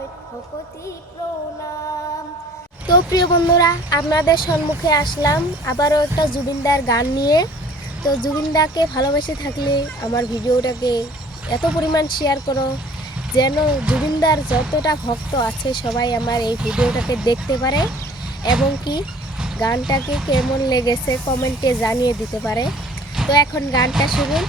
সময় ভকতি প্রণাম। তো প্রিয় বন্ধুরা, আপনাদের সম্মুখে আসলাম আবারও একটা জুবিনদার গান নিয়ে। তো জুবিনদাকে ভালোবেসে থাকলে আমার ভিডিওটাকে এত পরিমাণ শেয়ার করো যেন জুবিনদার যতটা ভক্ত আছে সবাই আমার এই ভিডিওটাকে দেখতে পারে এবং কি গানটাকে কেমন লেগেছে কমেন্টে জানিয়ে দিতে পারে। তো এখন গানটা শুনুন।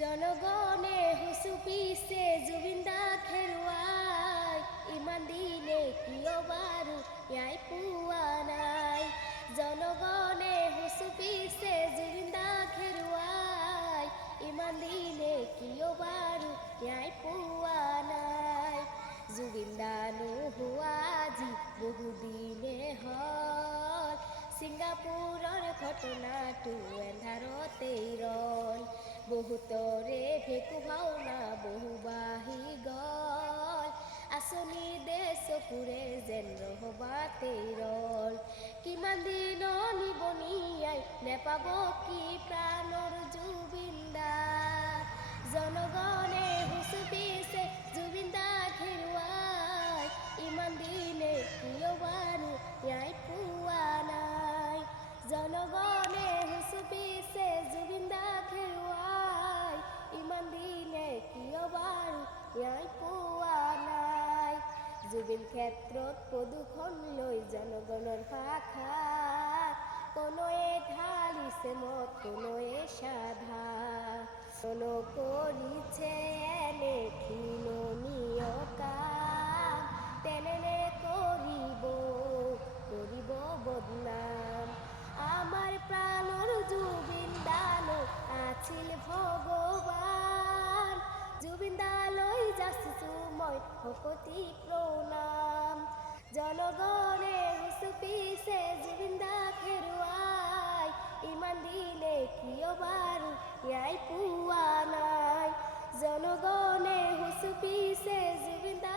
জনগণে হুসু পিছে জুবিনদা খেরুয়াই, ইমান দিলে কিয় বারু ইয়াই পুয়া নাই। জনগণে হুসু পিছে জুবিনদা খেরুয়াই, ইমান দিলে কিয় বারু ইয়াই পুয়া নাই। জুবিনদা নোহোৱা আজি বহুদিনে হল, ছিংগাপুৰৰ ঘটনাটো এন্ধাৰতেই ৰল। বহুতৰে ভেকু ভাওনা বহুবাহি গল, আঁচনি দে চকুৰে যেন ৰহবাতেই ৰল। কিমান দিন নিবনিয়াই নেপাব কি প্ৰাণৰ জুবিনদা। জনগণে হুঁচু পিছে জুবিনদা খেৰুৱাই, ইমান দিনে কিয় বাৰু ন্যায় পোৱা নাই। জনগণে হুঁচু পিছে জুবিনদা খেৰুৱাই, ইমান দিনে কিয় বাৰু ন্যায় পোৱা নাই। জুবিন ক্ষেত্ৰত প্ৰদূষণ লৈ জনগণৰ ভাষাত, কোনোৱে ঢালিছে মদ কোনোৱে সাধা। কৰিছে এনে ঘৃণনীয় কাম, তেনেনে কৰিব বদনাম। আমাৰ প্ৰাণৰ জুবিনদানো আছিল ভগৱান, জুবিনদালৈ যাচিছো মই ভকতি প্ৰণাম। জনগণে হুঁচু পিছে জুবিনদা খেৰুৱাই, ইমান দিনে কিয় বাৰু ন্যায় পোৱা নাই। জনগণে হুঁচু পিছে জুবিনদা